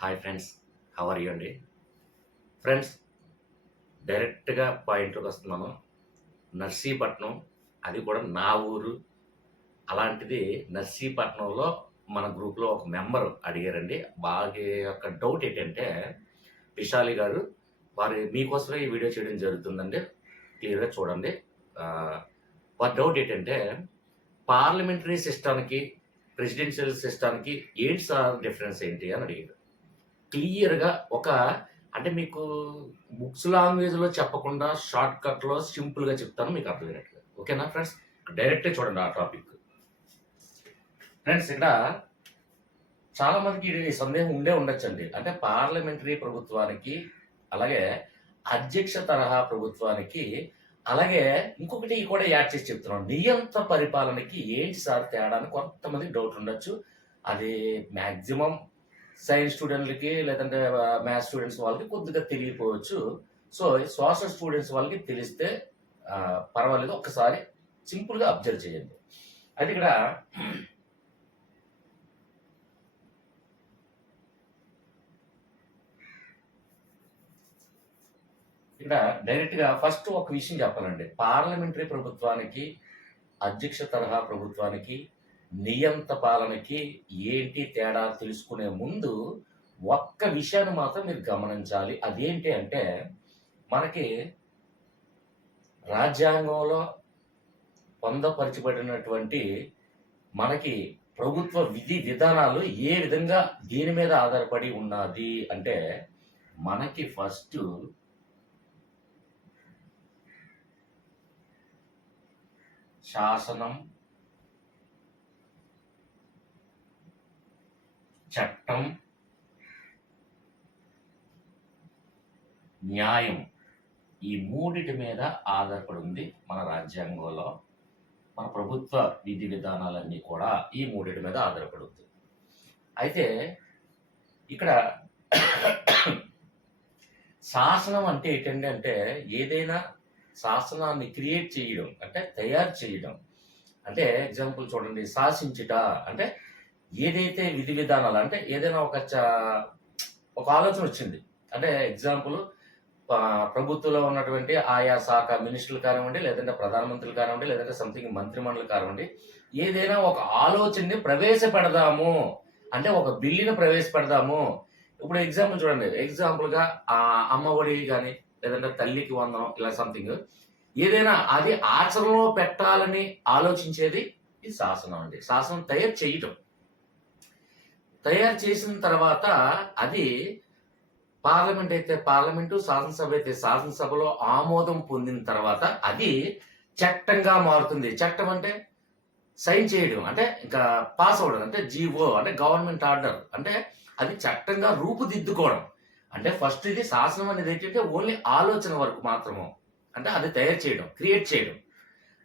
Hi friends how are you అండి? Friends డైరెక్ట్గా పాయింట్లోకి వస్తున్నాను. నర్సీపట్నం అది కూడా నా ఊరు. అలాంటిది నర్సీపట్నంలో మన గ్రూప్లో ఒక మెంబర్ అడిగారండి. బాగా యొక్క డౌట్ ఏంటంటే విశాలి గారు వారి మీకోసమే ఈ వీడియో చేయడం జరుగుతుందండి. క్లియర్గా చూడండి. వారి డౌట్ ఏంటంటే పార్లమెంటరీ సిస్టానికి ప్రెసిడెన్షియల్ సిస్టానికి ఏంటి సార్ డిఫరెన్స్ ఏంటి అని అడిగారు. క్లియర్గా ఒక అంటే మీకు బుక్స్ లాంగ్వేజ్లో చెప్పకుండా షార్ట్ కట్లో సింపుల్గా చెప్తాను మీకు అర్థమైనట్టుగా ఓకేనా ఫ్రెండ్స్? డైరెక్ట్గా చూడండి ఆ టాపిక్. ఫ్రెండ్స్ ఇక్కడ చాలామందికి సందేహం ఉండే ఉండొచ్చండి. అంటే పార్లమెంటరీ ప్రభుత్వానికి అలాగే అధ్యక్ష తరహా ప్రభుత్వానికి అలాగే ఇంకొకటి కూడా యాడ్ చేసి చెప్తున్నాం నియంత్ర పరిపాలనకి ఏంటి సార్ తేడా అని కొంతమందికి డౌట్ ఉండొచ్చు. అది మ్యాక్సిమం సైన్స్ స్టూడెంట్లకి లేదంటే మ్యాథ్స్ స్టూడెంట్స్ వాళ్ళకి కొద్దిగా తెలియకపోవచ్చు సో సోషల్ స్టూడెంట్స్ వాళ్ళకి తెలిస్తే పర్వాలేదు. ఒక్కసారి సింపుల్గా అబ్జర్వ్ చేయండి. అయితే ఇక్కడ ఇక్కడ డైరెక్ట్గా ఫస్ట్ ఒక విషయం చెప్పాలండి. పార్లమెంటరీ ప్రభుత్వానికి అధ్యక్ష తరహా ప్రభుత్వానికి నియంత పాలనకి ఏంటి తేడా తెలుసుకునే ముందు ఒక్క విషయాన్ని మాత్రం మీరు గమనించాలి. అదేంటి అంటే మనకి రాజ్యాంగంలో పొందపరచబడినటువంటి మనకి ప్రభుత్వ విధి విధానాలు ఏ విధంగా దేని మీద ఆధారపడి ఉన్నది అంటే మనకి ఫస్ట్ శాసనం చట్టం న్యాయం ఈ మూడిటి మీద ఆధారపడి ఉంది మన రాజ్యాంగంలో. మన ప్రభుత్వ విధి విధానాలన్నీ కూడా ఈ మూడిటి మీద ఆధారపడి ఉంది అయితే ఇక్కడ శాసనం అంటే ఏంటంటే అంటే ఏదైనా శాసనాన్ని క్రియేట్ చేయడం అంటే తయారు చేయడం. అంటే ఎగ్జాంపుల్ చూడండి శాసించుట అంటే ఏదైతే విధి విధానాలు అంటే ఏదైనా ఒక చ- ఒక ఆలోచన వచ్చింది. అంటే ఎగ్జాంపుల్ ప్రభుత్వంలో ఉన్నటువంటి ఆయా శాఖ మినిస్టర్లు కానివ్వండి లేదంటే ప్రధానమంత్రులు కానివ్వండి లేదంటే సంథింగ్ మంత్రిమండలి కానివ్వండి ఏదైనా ఒక ఆలోచనని ప్రవేశపెడదాము. అంటే ఒక బిల్లుని ప్రవేశపెడదాము. ఇప్పుడు ఎగ్జాంపుల్ చూడండి. ఎగ్జాంపుల్గా ఆ అమ్మఒడి కానీ లేదంటే తల్లికి వందనం ఇలా సంథింగ్. ఏదైనా అది ఆచరణలో పెట్టాలని ఆలోచించేది ఈ శాసనం అండి. శాసనం తయారు చేయటం. తయారు చేసిన తర్వాత అది పార్లమెంట్ అయితే పార్లమెంటు శాసనసభ అయితే శాసనసభలో ఆమోదం పొందిన తర్వాత అది చట్టంగా మారుతుంది. చట్టం అంటే సైన్ చేయడం అంటే ఇంకా పాస్ అవ్వడం అంటే జీవో అంటే గవర్నమెంట్ ఆర్డర్ అంటే అది చట్టంగా రూపుదిద్దుకోవడం. అంటే ఫస్ట్ ఇది శాసనం అనేది ఏంటంటే ఓన్లీ ఆలోచన వరకు మాత్రము. అంటే అది తయారు చేయడం క్రియేట్ చేయడం.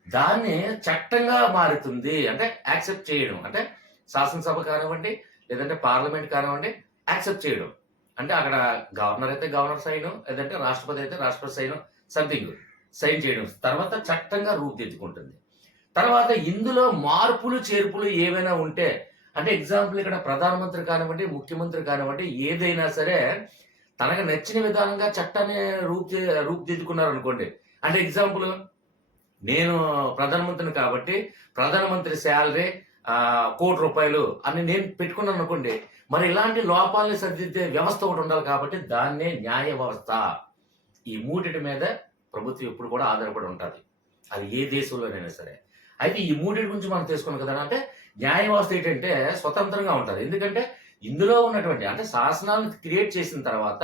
దాన్ని చట్టంగా మారుతుంది అంటే యాక్సెప్ట్ చేయడం. అంటే శాసనసభ కానివ్వండి లేదంటే పార్లమెంట్ కానివ్వండి యాక్సెప్ట్ చేయడం. అంటే అక్కడ గవర్నర్ అయితే గవర్నర్ సైన్ లేదంటే రాష్ట్రపతి అయితే రాష్ట్రపతి సైన్ సంథింగ్. సైన్ చేయడం. తర్వాత చట్టంగా రూపుదిద్దుకుంటుంది. తర్వాత ఇందులో మార్పులు చేర్పులు ఏవైనా ఉంటే అంటే ఎగ్జాంపుల్ ఇక్కడ ప్రధానమంత్రి కానివ్వండి ముఖ్యమంత్రి కానివ్వండి ఏదైనా సరే తనకు నచ్చిన విధానంగా చట్టాన్ని రూపు రూపుదిద్దుకున్నారు అనుకోండి అంటే ఎగ్జాంపుల్ నేను ప్రధానమంత్రిని కాబట్టి ప్రధానమంత్రి శాలరీ కోటి రూపాయలు అని నేను పెట్టుకున్నాను అనుకోండి మరి ఇలాంటి లోపాలని సరిదిద్దే వ్యవస్థ ఒకటి ఉండాలి కాబట్టి దాన్నే న్యాయ వ్యవస్థ. ఈ మూడిటి మీద ప్రభుత్వం ఎప్పుడు కూడా ఆధారపడి ఉంటుంది. అది ఏ దేశంలోనైనా సరే. అయితే ఈ మూడిటి గురించి మనం తెలుసుకున్నాం కదా అంటే న్యాయ వ్యవస్థ ఏంటంటే స్వతంత్రంగా ఉంటుంది. ఎందుకంటే ఇందులో ఉన్నటువంటి అంటే శాసనాలను క్రియేట్ చేసిన తర్వాత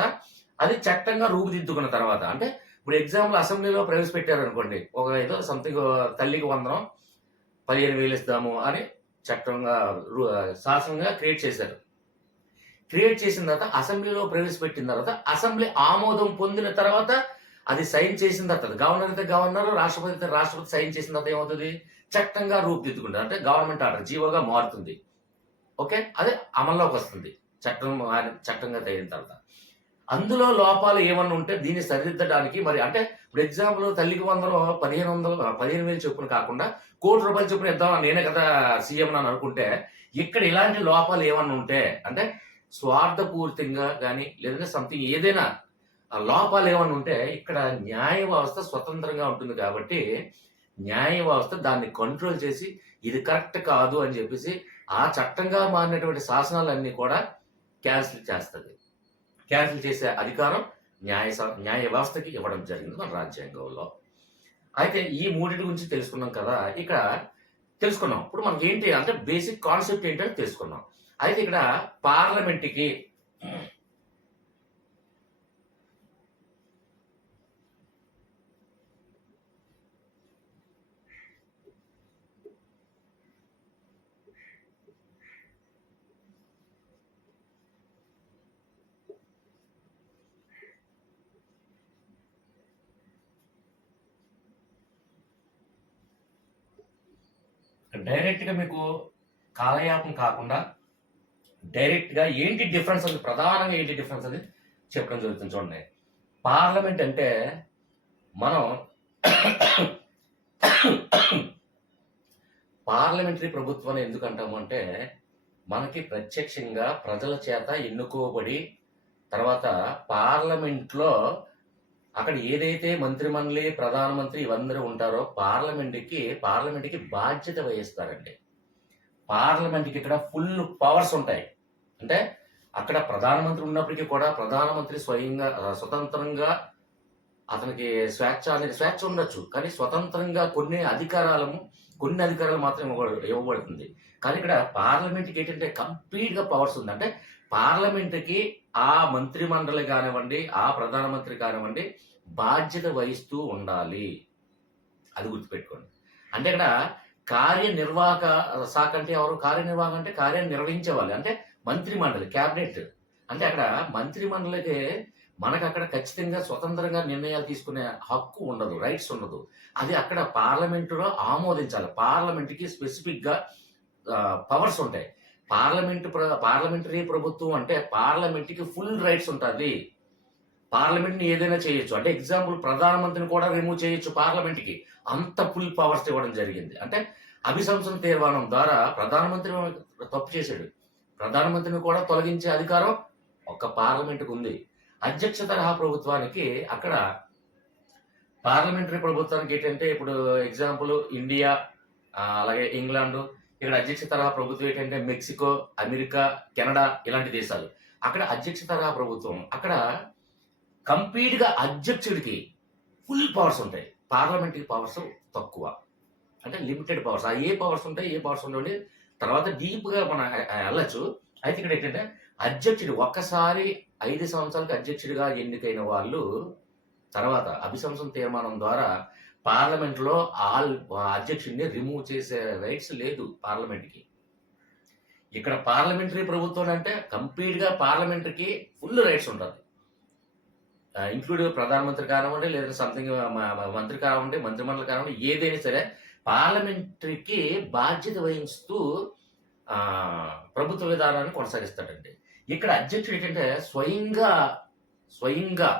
అది చట్టంగా రూపుదిద్దుకున్న తర్వాత అంటే ఇప్పుడు ఎగ్జాంపుల్ అసెంబ్లీలో ప్రవేశపెట్టారు అనుకోండి ఒక ఏదో సంథింగ్ తల్లికి వందనం పదిహేను వేలు ఇస్తాము అని చట్టంగా రూ- శాసనంగా క్రియేట్ చేశారు. క్రియేట్ చేసిన తర్వాత అసెంబ్లీలో ప్రవేశపెట్టిన తర్వాత అసెంబ్లీ ఆమోదం పొందిన తర్వాత అది సైన్ చేసిన తర్వాత గవర్నర్ అయితే గవర్నర్ రాష్ట్రపతి అయితే రాష్ట్రపతి సైన్ చేసిన తర్వాత ఏమవుతుంది? చట్టంగా రూపుదిద్దుకుంటారు. అంటే గవర్నమెంట్ ఆర్డర్ జీవోగా మారుతుంది. ఓకే? అది అమల్లోకి వస్తుంది. చట్టం చట్టంగా తగిన తర్వాత. అందులో లోపాలు ఏమన్నా ఉంటే దీన్ని సరిదిద్దడానికి మరి అంటే ఇప్పుడు ఎగ్జాంపుల్ తల్లికి వందలు పదిహేను వందలు పదిహేను వేలు చొప్పున కాకుండా కోటి రూపాయలు చొప్పున ఇద్దాం నేనే కదా సీఎం అని అనుకుంటే ఇక్కడ ఇలాంటి లోపాలు ఏమన్నా ఉంటే అంటే స్వార్థపూరితంగా కానీ లేదంటే సంథింగ్ ఏదైనా ఆ లోపాలు ఏమైనా ఉంటే ఇక్కడ న్యాయ వ్యవస్థ స్వతంత్రంగా ఉంటుంది కాబట్టి న్యాయ వ్యవస్థ దాన్ని కంట్రోల్ చేసి ఇది కరెక్ట్ కాదు అని చెప్పేసి ఆ చట్టంగా మారినటువంటి శాసనాలన్నీ కూడా క్యాన్సిల్ చేస్తుంది. క్యాన్సిల్ చేసే అధికారం న్యాయ న్యాయ వ్యవస్థకి ఇవ్వడం జరిగింది మన రాజ్యాంగంలో. అయితే ఈ మూడింటి గురించి తెలుసుకున్నాం కదా ఇక్కడ తెలుసుకున్నాం. ఇప్పుడు మనకి ఏంటి అంటే బేసిక్ కాన్సెప్ట్ ఏంటని తెలుసుకున్నాం. అయితే ఇక్కడ పార్లమెంట్కి డైరెక్ట్గా మీకు కాలయాపం కాకుండా డైరెక్ట్గా ఏంటి డిఫరెన్స్ అది? ప్రధానంగా ఏంటి డిఫరెన్స్ అది? చెప్పడం జరుగుతుంది చూడండి. పార్లమెంట్ అంటే మనం పార్లమెంటరీ ప్రభుత్వం ఎందుకు అంటాము అంటే మనకి ప్రత్యక్షంగా ప్రజల చేత ఎన్నుకోబడి తర్వాత పార్లమెంట్లో అక్కడ ఏదైతే మంత్రిమండలి ప్రధానమంత్రి ఇవందరూ ఉంటారో పార్లమెంట్కి పార్లమెంట్కి బాధ్యత వహిస్తారండి. పార్లమెంట్కి ఇక్కడ ఫుల్ పవర్స్ ఉంటాయి. అంటే అక్కడ ప్రధానమంత్రి ఉన్నప్పటికీ కూడా ప్రధానమంత్రి స్వయంగా స్వతంత్రంగా అతనికి స్వేచ్ఛ అనేది స్వేచ్ఛ ఉండొచ్చు. కానీ స్వతంత్రంగా కొన్ని అధికారాలను కొన్ని అధికారాలు మాత్రం ఇవ్వబడుతుంది. కానీ ఇక్కడ పార్లమెంట్కి ఏంటంటే కంప్లీట్గా పవర్స్ ఉంది. అంటే పార్లమెంట్కి ఆ మంత్రి మండలి కానివ్వండి ఆ ప్రధానమంత్రి కానివ్వండి బాధ్యత వహిస్తూ ఉండాలి. అది గుర్తుపెట్టుకోండి. అంటే ఇక్కడ కార్యనిర్వాహక శాఖ అంటే ఎవరు? కార్యనిర్వాహక అంటే కార్యం నిర్వహించేవాళ్ళు. అంటే మంత్రి మండలి క్యాబినెట్. అంటే అక్కడ మంత్రి మండలికి మనకు అక్కడ ఖచ్చితంగా స్వతంత్రంగా నిర్ణయాలు తీసుకునే హక్కు ఉండదు రైట్స్ ఉండదు. అది అక్కడ పార్లమెంటులో ఆమోదించాలి. పార్లమెంట్కి స్పెసిఫిక్గా పవర్స్ ఉంటాయి. పార్లమెంటు ప్ర- పార్లమెంటరీ ప్రభుత్వం అంటే పార్లమెంట్కి ఫుల్ రైట్స్ ఉంటుంది పార్లమెంట్ని ఏదైనా చేయొచ్చు. అంటే ఎగ్జాంపుల్ ప్రధానమంత్రిని కూడా రిమూవ్ చేయొచ్చు పార్లమెంట్కి. అంత ఫుల్ పవర్స్ ఇవ్వడం జరిగింది. అంటే అభిశంసన తీర్మానం ద్వారా ప్రధానమంత్రి తప్పు చేశాడు. ప్రధానమంత్రిని కూడా తొలగించే అధికారం ఒక్క పార్లమెంట్కి ఉంది. అధ్యక్ష తరహా ప్రభుత్వానికి అక్కడ పార్లమెంటరీ ప్రభుత్వానికి ఏంటంటే ఇప్పుడు ఎగ్జాంపుల్ ఇండియా అలాగే ఇంగ్లాండ్ ఇక్కడ అధ్యక్ష తరహా ప్రభుత్వం ఏంటంటే మెక్సికో అమెరికా కెనడా ఇలాంటి దేశాలు. అక్కడ అధ్యక్ష తరహా ప్రభుత్వం అక్కడ కంప్లీట్గా అధ్యక్షుడికి ఫుల్ పవర్స్ ఉంటాయి. పార్లమెంటరీ పవర్స్ తక్కువ. అంటే లిమిటెడ్ పవర్స్. ఆ ఏ పవర్స్ ఉంటాయి ఏ పవర్స్ ఉండవండి తర్వాత డీప్గా మనం వెళ్ళచ్చు. అయితే ఇక్కడ ఏంటంటే అధ్యక్షుడు ఒక్కసారి ఐదు సంవత్సరాలకు అధ్యక్షుడిగా ఎన్నికైన వాళ్ళు తర్వాత అభిశంసన తీర్మానం ద్వారా పార్లమెంట్లో ఆల్ అధ్యక్షుడిని రిమూవ్ చేసే రైట్స్ లేదు పార్లమెంట్కి. ఇక్కడ పార్లమెంటరీ ప్రభుత్వం అంటే కంప్లీట్గా పార్లమెంటరీకి ఫుల్ రైట్స్ ఉంటుంది. ఇంక్లూడ్ ప్రధానమంత్రి కానివ్వండి లేదా సంథింగ్ మంత్రి కానివ్వండి మంత్రిమండలి కానివ్వండి ఏదైనా సరే పార్లమెంటరీకి బాధ్యత వహిస్తూ ప్రభుత్వ విధానాన్ని కొనసాగిస్తాడండి. ఇక్కడ అధ్యక్షుడు ఏంటంటే స్వయంగా స్వయంగా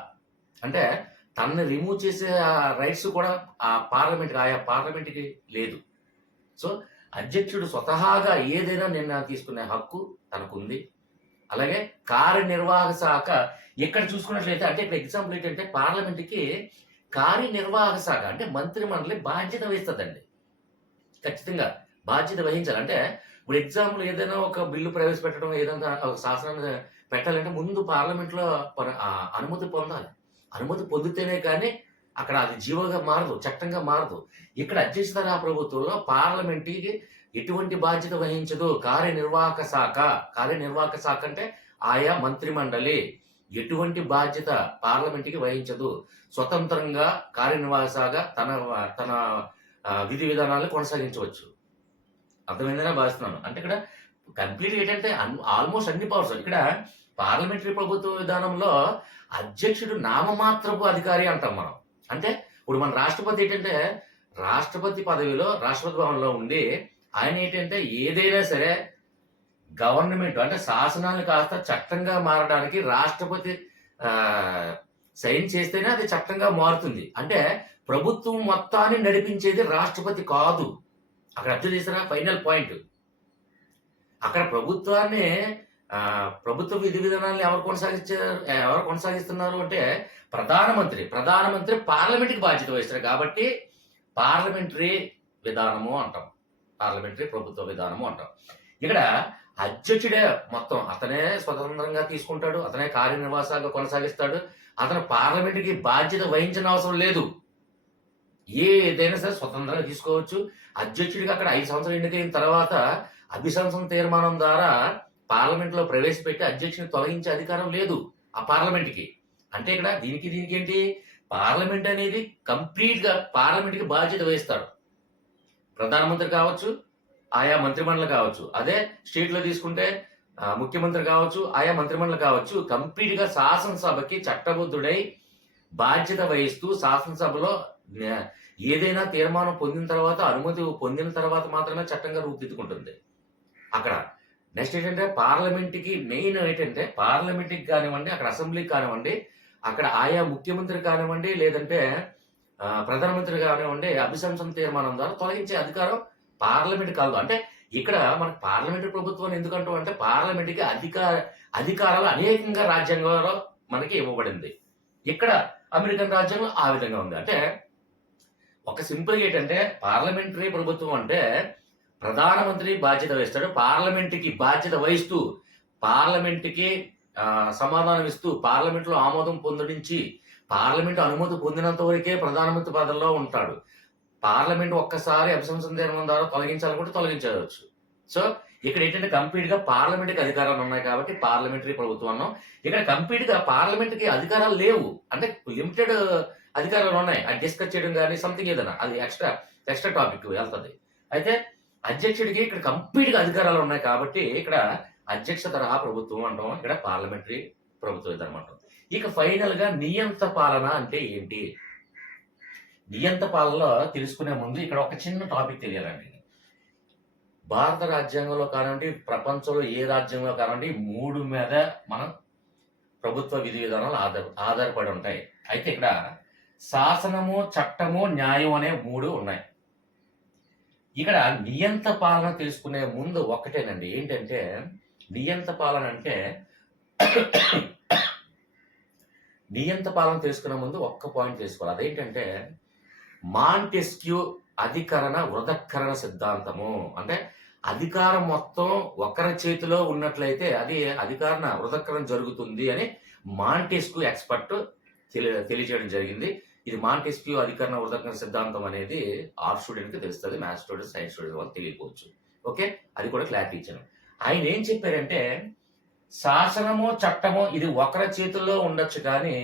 అంటే తనని రిమూవ్ చేసే రైట్స్ కూడా ఆ పార్లమెంట్కి ఆయా పార్లమెంట్కి లేదు. సో అధ్యక్షుడు స్వతహాగా ఏదైనా నిర్ణయం తీసుకునే హక్కు తనకుంది. అలాగే కార్యనిర్వాహక శాఖ ఇక్కడ చూసుకున్నట్లయితే అంటే ఇక్కడ ఎగ్జాంపుల్ ఏంటంటే పార్లమెంట్కి కార్యనిర్వాహక శాఖ అంటే మంత్రి మండలి బాధ్యత వహిస్తుందండి. ఖచ్చితంగా బాధ్యత వహించాలి. అంటే ఇప్పుడు ఎగ్జాంపుల్ ఏదైనా ఒక బిల్లు ప్రవేశపెట్టడం ఏదైనా ఒక శాసనాన్ని పెట్టాలంటే ముందు పార్లమెంట్లో అనుమతి పొందాలి. అనుమతి పొందితేనే కానీ అక్కడ అది జీవోగా మారదు చట్టంగా మారదు. ఇక్కడ అధ్యక్ష ప్రభుత్వంలో పార్లమెంట్కి ఎటువంటి బాధ్యత వహించదు. కార్యనిర్వాహక శాఖ. కార్యనిర్వాహక శాఖ అంటే ఆయా మంత్రి మండలి ఎటువంటి బాధ్యత పార్లమెంట్కి వహించదు. స్వతంత్రంగా కార్యనిర్వాహక శాఖ తన తన విధి విధానాలు కొనసాగించవచ్చు. అర్థమైందని భావిస్తున్నాను? అంటే ఇక్కడ కంప్లీట్ ఏంటంటే ఆల్మోస్ట్ అన్ని పవర్స్. ఇక్కడ పార్లమెంటరీ ప్రభుత్వ విధానంలో అధ్యక్షుడు నామమాత్రపు అధికారి అంటాం మనం. అంటే ఇప్పుడు మన రాష్ట్రపతి ఏంటంటే రాష్ట్రపతి పదవిలో రాష్ట్రపతి భవన్లో ఉండి ఆయన ఏంటంటే ఏదైనా సరే గవర్నమెంట్ అంటే శాసనాలు కాస్త చట్టంగా మారడానికి రాష్ట్రపతి సైన్ చేస్తేనే అది చట్టంగా మారుతుంది. అంటే ప్రభుత్వం మొత్తాన్ని నడిపించేది రాష్ట్రపతి కాదు. అక్కడ అర్థం చేసారా ఫైనల్ పాయింట్. అక్కడ ప్రభుత్వాన్ని ప్రభుత్వ విధి విధానాలను ఎవరు కొనసాగించారు? ఎవరు కొనసాగిస్తున్నారు అంటే ప్రధానమంత్రి. ప్రధానమంత్రి పార్లమెంట్కి బాధ్యత వహిస్తారు కాబట్టి పార్లమెంటరీ విధానము అంటాం. పార్లమెంటరీ ప్రభుత్వ విధానము అంటాం. ఇక్కడ అధ్యక్షుడే మొత్తం అతనే స్వతంత్రంగా తీసుకుంటాడు అతనే కార్యనిర్వాసాలుగా కొనసాగిస్తాడు అతను పార్లమెంట్కి బాధ్యత వహించిన అవసరం లేదు. ఏదైనా సరే స్వతంత్రంగా తీసుకోవచ్చు. అధ్యక్షుడికి అక్కడ ఐదు సంవత్సరాలు ఎన్నికైన తర్వాత అభిశంసన తీర్మానం ద్వారా పార్లమెంట్లో ప్రవేశపెట్టి అధ్యక్షుని తొలగించే అధికారం లేదు ఆ పార్లమెంట్కి. అంటే ఇక్కడ దీనికి దీనికి ఏంటి? పార్లమెంట్ అనేది కంప్లీట్గా పార్లమెంట్కి బాధ్యత వహిస్తాడు. ప్రధానమంత్రి కావచ్చు ఆయా మంత్రిమండలి కావచ్చు. అదే స్టేట్లో తీసుకుంటే ముఖ్యమంత్రి కావచ్చు ఆయా మంత్రిమండలి కావచ్చు కంప్లీట్గా శాసనసభకి చట్టబద్ధుడై బాధ్యత వహిస్తూ శాసనసభలో ఏదైనా తీర్మానం పొందిన తర్వాత అనుమతి పొందిన తర్వాత మాత్రమే చట్టంగా రూపుదిద్దుకుంటుంది. అక్కడ నెక్స్ట్ ఏంటంటే పార్లమెంట్కి మెయిన్ ఏంటంటే పార్లమెంట్కి కానివ్వండి అక్కడ అసెంబ్లీకి కానివ్వండి అక్కడ ఆయా ముఖ్యమంత్రి కానివ్వండి లేదంటే ప్రధానమంత్రిగానే ఉండే అభిశంసన తీర్మానం ద్వారా తొలగించే అధికారం పార్లమెంట్ కాదు. అంటే ఇక్కడ మనకు పార్లమెంటు ప్రభుత్వం ఎందుకంటూ అంటే పార్లమెంట్కి అధికార అధికారాలు అనేకంగా రాజ్యాంగంలో మనకి ఇవ్వబడింది. ఇక్కడ అమెరికన్ రాజ్యాంగం ఆ విధంగా ఉంది. అంటే ఒక సింపుల్ ఏంటంటే పార్లమెంటరీ ప్రభుత్వం అంటే ప్రధానమంత్రి బాధ్యత వహిస్తాడు పార్లమెంట్కి బాధ్యత వహిస్తూ పార్లమెంట్కి సమాధానం ఇస్తూ పార్లమెంట్లో ఆమోదం పొందడించి పార్లమెంట్ అనుమతి పొందినంత వరకే ప్రధానమంత్రి పదవిలో ఉంటాడు. పార్లమెంట్ ఒక్కసారి అభిశంసన తీర్మానం ద్వారా తొలగించాలనుకుంటే తొలగించవచ్చు సో ఇక్కడ ఏంటంటే కంప్లీట్గా పార్లమెంట్కి అధికారాలు ఉన్నాయి కాబట్టి పార్లమెంటరీ ప్రభుత్వం అన్నాం. ఇక్కడ కంప్లీట్గా పార్లమెంట్కి అధికారాలు లేవు. అంటే లిమిటెడ్ అధికారాలు ఉన్నాయి. అది డిస్కస్ చేయడం కానీ సంథింగ్ ఏదైనా. అది ఎక్స్ట్రా ఎక్స్ట్రా టాపిక్ వెళ్తుంది. అయితే అధ్యక్షుడికి ఇక్కడ కంప్లీట్గా అధికారాలు ఉన్నాయి కాబట్టి ఇక్కడ అధ్యక్ష తరహా ప్రభుత్వం అంటాం. ఇక్కడ పార్లమెంటరీ ప్రభుత్వం విధానం అంటాం. ఇక ఫైనల్గా నియంత పాలన అంటే ఏంటి? నియంత పాలనలో తెలుసుకునే ముందు ఇక్కడ ఒక చిన్న టాపిక్ తెలియాలండి. భారత రాజ్యాంగంలో కానివ్వండి ప్రపంచంలో ఏ రాజ్యంలో కానివ్వండి మూడు మీద మనం ప్రభుత్వ విధి విధానాలు ఆధార ఆధారపడి ఉంటాయి. అయితే ఇక్కడ శాసనము చట్టము న్యాయం అనే మూడు ఉన్నాయి. ఇక్కడ నియంత పాలన తెలుసుకునే ముందు ఒక్కటేనండి ఏంటంటే నియంత పాలన అంటే నియంత పాలన తెలుసుకునే ముందు ఒక్క పాయింట్ తెలుసుకోవాలి. అదేంటంటే మాంటెస్క్యూ అధికరణ వృధకరణ సిద్ధాంతము. అంటే అధికారం మొత్తం ఒకరి చేతిలో ఉన్నట్లయితే అది అధికారణ వృధకరణ జరుగుతుంది అని మాంటెస్క్యూ ఎక్స్పర్ట్ తెలి తెలియజేయడం జరిగింది. ఇది మాంటెస్క్యూ అధికరణ వృధకరణ సిద్ధాంతం అనేది ఆర్ట్ స్టూడెంట్కి తెలుస్తుంది మ్యాథ్స్ స్టూడెంట్ సైన్స్ స్టూడెంట్ వాళ్ళు తెలియకపోవచ్చు. ఓకే? అది కూడా క్లారిటీ ఇచ్చాను. ఆయన ఏం చెప్పారంటే శాసనము చట్టము ఇది ఒకరి చేతుల్లో ఉండొచ్చు కానీ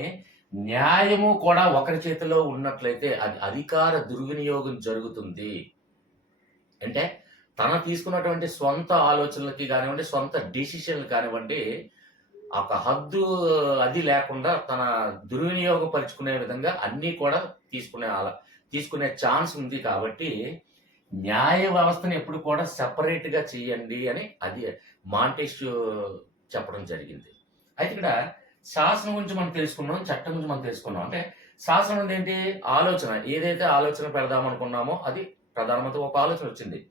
న్యాయము కూడా ఒకరి చేతిలో ఉన్నట్లయితే అది అధికార దుర్వినియోగం జరుగుతుంది. అంటే తన తీసుకున్నటువంటి సొంత ఆలోచనలకి కానివ్వండి సొంత డిసిషన్లు కానివ్వండి ఒక హద్దు అది లేకుండా తన దుర్వినియోగపరుచుకునే విధంగా అన్నీ కూడా తీసుకునే తీసుకునే ఛాన్స్ ఉంది కాబట్టి న్యాయ వ్యవస్థను ఎప్పుడు కూడా సపరేట్గా చేయండి అని అది మాంటేష్ చెప్పడం జరిగింది. అయితే ఇక్కడ శాసనం గురించి మనం తెలుసుకున్నాం చట్టం గురించి మనం తెలుసుకున్నాం. అంటే శాసనం అంటే ఏంటి? ఆలోచన. ఏదైతే ఆలోచన పెడదాం అనుకున్నామో అది ప్రధానమంత్రి ఒక ఆలోచన వచ్చింది.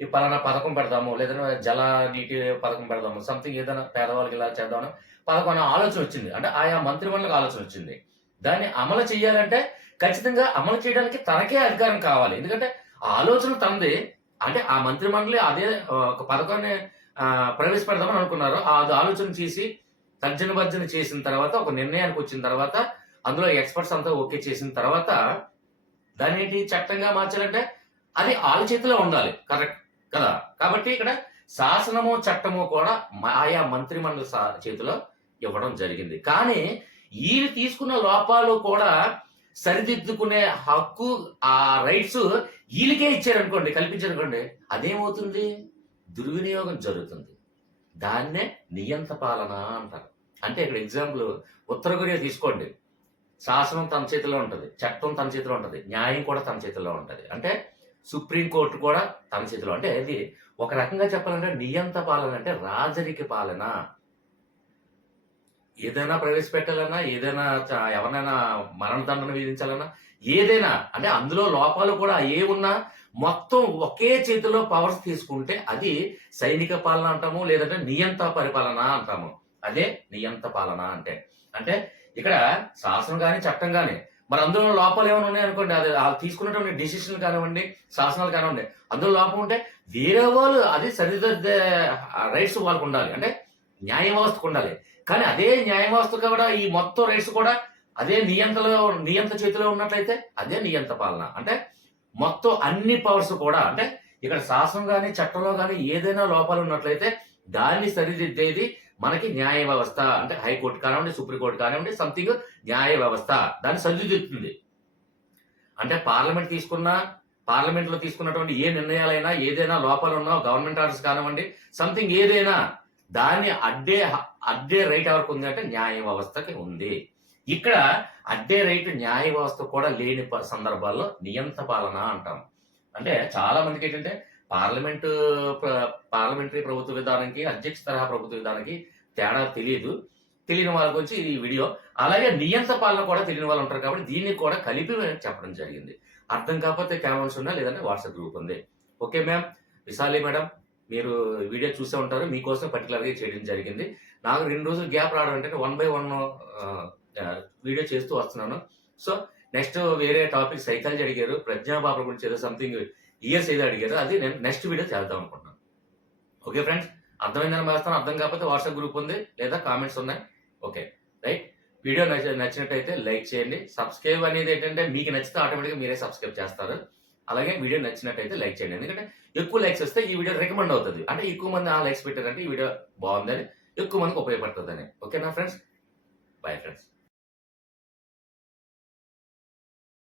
ఈ పలానా పథకం పెడదాము లేదంటే జల నీటి పథకం పెడదాము సంథింగ్ ఏదైనా పేదవాళ్ళకి ఇలా చేద్దామని పథకం అనే ఆలోచన వచ్చింది. అంటే ఆయా మంత్రిమండలికి ఆలోచన వచ్చింది. దాన్ని అమలు చేయాలంటే ఖచ్చితంగా అమలు చేయడానికి తనకే అధికారం కావాలి. ఎందుకంటే ఆ ఆలోచన తనది. అంటే ఆ మంత్రిమండలి అదే ఒక పథకాన్ని ప్రవేశపెడదామని అనుకున్నారు. అది ఆలోచన చేసి తర్జన భర్జన చేసిన తర్వాత ఒక నిర్ణయానికి వచ్చిన తర్వాత అందులో ఎక్స్పర్ట్స్ అంతా ఓకే చేసిన తర్వాత దాన్ని ఏంటి చట్టంగా మార్చాలంటే అది వాళ్ళ చేతిలో ఉండాలి. కరెక్ట్ కదా? కాబట్టి ఇక్కడ శాసనము చట్టము కూడా మా- ఆయా మంత్రిమండలి సా- చేతిలో ఇవ్వడం జరిగింది. కానీ వీళ్ళు తీసుకున్న లోపాలు కూడా సరిదిద్దుకునే హక్కు ఆ రైట్స్ వీళ్ళకే ఇచ్చారనుకోండి కల్పించారనుకోండి అదేమవుతుంది? దుర్వినియోగం జరుగుతుంది. దాన్నే నియంత పాలన అంటారు. అంటే ఇక్కడ ఎగ్జాంపుల్ ఉత్తర కొరియా తీసుకోండి. శాసనం తన చేతిలో ఉంటుంది చట్టం తన చేతిలో ఉంటుంది న్యాయం కూడా తన చేతిలో ఉంటుంది. అంటే సుప్రీం కోర్టు కూడా తన చేతిలో. అంటే ఇది ఒక రకంగా చెప్పాలంటే నియంత పాలన అంటే రాజరిక పాలన. ఏదైనా ప్రవేశపెట్టాలన్నా ఏదైనా చ- ఎవరినైనా మరణదండన విధించాలన్నా ఏదైనా అంటే అందులో లోపాలు కూడా ఏ ఉన్నా మొత్తం ఒకే చేతిలో పవర్స్ తీసుకుంటే అది సైనిక పాలన అంటాము లేదంటే నియంత పరిపాలన అంటాము. అదే నియంత పాలన అంటే. అంటే ఇక్కడ శాసనం కానీ చట్టం కానీ మరి అందులో లోపాలు ఏమైనా ఉన్నాయనుకోండి అది తీసుకున్నటువంటి డిసిషన్ కానివ్వండి శాసనాలు కానివ్వండి అందులో లోపం ఉంటే వేరే వాళ్ళు అది సరిదిద్దే రైట్స్ వాళ్ళకు ఉండాలి. అంటే న్యాయ వ్యవస్థకు ఉండాలి. కానీ అదే న్యాయ వ్యవస్థ కూడా ఈ మొత్తం రైట్స్ కూడా అదే నియంతలో నియంత చేతిలో ఉన్నట్లయితే అదే నియంత పాలన. అంటే మొత్తం అన్ని పవర్స్ కూడా అంటే ఇక్కడ శాసనం కానీ చట్టంలో కానీ ఏదైనా లోపాలు ఉన్నట్లయితే దాన్ని సరిదిద్దేది మనకి న్యాయ వ్యవస్థ. అంటే హైకోర్టు కానివ్వండి సుప్రీంకోర్టు కానివ్వండి సంథింగ్ న్యాయ వ్యవస్థ. దాన్ని సరిదిద్దుతుంది. అంటే పార్లమెంట్ తీసుకున్న పార్లమెంట్లో తీసుకున్నటువంటి ఏ నిర్ణయాలైనా ఏదైనా లోపాలు ఉన్నా గవర్నమెంట్ ఆర్డర్స్ కానివ్వండి సంథింగ్ ఏదైనా దాన్ని అడ్డే అడ్డే రైట్ ఎవరికి ఉంది అంటే న్యాయ వ్యవస్థకి ఉంది. ఇక్కడ అడ్డే రైట్ న్యాయ వ్యవస్థ కూడా లేని ప- సందర్భాల్లో నియంత పాలన అంటాం. అంటే చాలా మందికి ఏంటంటే పార్లమెంటు పార్లమెంటరీ ప్రభుత్వ విధానానికి అధ్యక్ష తరహా ప్రభుత్వ విధానానికి తేడా తెలియదు. తెలియని వాళ్ళ గురించి ఈ వీడియో. అలాగే నియంత పాలన కూడా తెలియని వాళ్ళు ఉంటారు కాబట్టి దీన్ని కూడా కలిపి చెప్పడం జరిగింది. అర్థం కాకపోతే క్యామెరాస్ ఉన్నా లేదంటే వాట్సాప్ గ్రూప్ ఉంది. Okay ma'am. విశాలి మేడం మీరు వీడియో చూసే ఉంటారు. మీకోసం పర్టికులర్గా చేయడం జరిగింది. నాకు రెండు రోజులు గ్యాప్ రావడం అంటే వన్ బై వన్ వీడియో చేస్తూ వస్తున్నాను. సో నెక్స్ట్ వేరే టాపిక్ సైకాలజీ అడిగారు. ప్రజ్ఞాబాబు గురించి ఏదో సంథింగ్ ఇయర్స్ ఏదో అడిగారు. అది నేను నెక్స్ట్ వీడియో చేద్దాం అనుకుంటున్నాను. ఓకే ఫ్రెండ్స్ అర్థమైందని భావిస్తాను. అర్థం కాకపోతే వాట్సాప్ గ్రూప్ ఉంది లేదా కామెంట్స్ ఉన్నాయి. ఓకే రైట్ వీడియో నచ్చ నచ్చినట్టయితే లైక్ చేయండి. సబ్స్క్రైబ్ అనేది ఏంటంటే మీకు నచ్చితే ఆటోమేటిక్గా మీరే సబ్స్క్రైబ్ చేస్తారు. అలాగే వీడియో నచ్చినట్టయితే లైక్ చేయండి. ఎందుకంటే ఎక్కువ లైక్స్ వస్తే ఈ వీడియో రికమెండ్ అవుతుంది. అంటే ఎక్కువ మంది ఆ లైక్స్ పెట్టారంటే ఈ వీడియో బాగుందని ఎక్కువ మందికి ఉపయోగపడుతుందని. ఓకేనా ఫ్రెండ్స్ బాయ్ ఫ్రెండ్స్